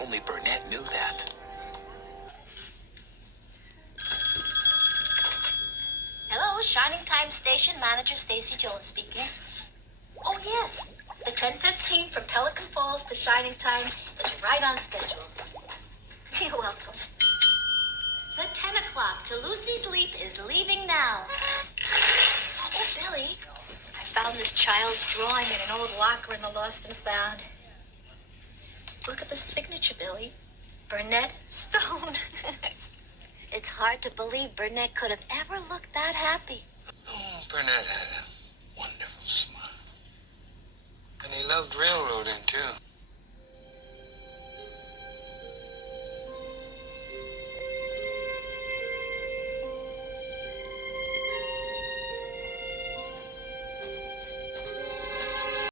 only Burnett knew that. Hello, Shining Time Station Manager Stacy Jones speaking. Oh, yes. The 10:15 from Pelican Falls to Shining Time is right on schedule. You're welcome. The 10 o'clock to Lucy's Leap is leaving now. Oh, Billy, I found this child's drawing in an old locker in the Lost and Found. Look at the signature, Billy. Burnett Stone. It's hard to believe Burnett could have ever looked that happy. Oh, Burnett had a wonderful smile. And he loved railroading, too.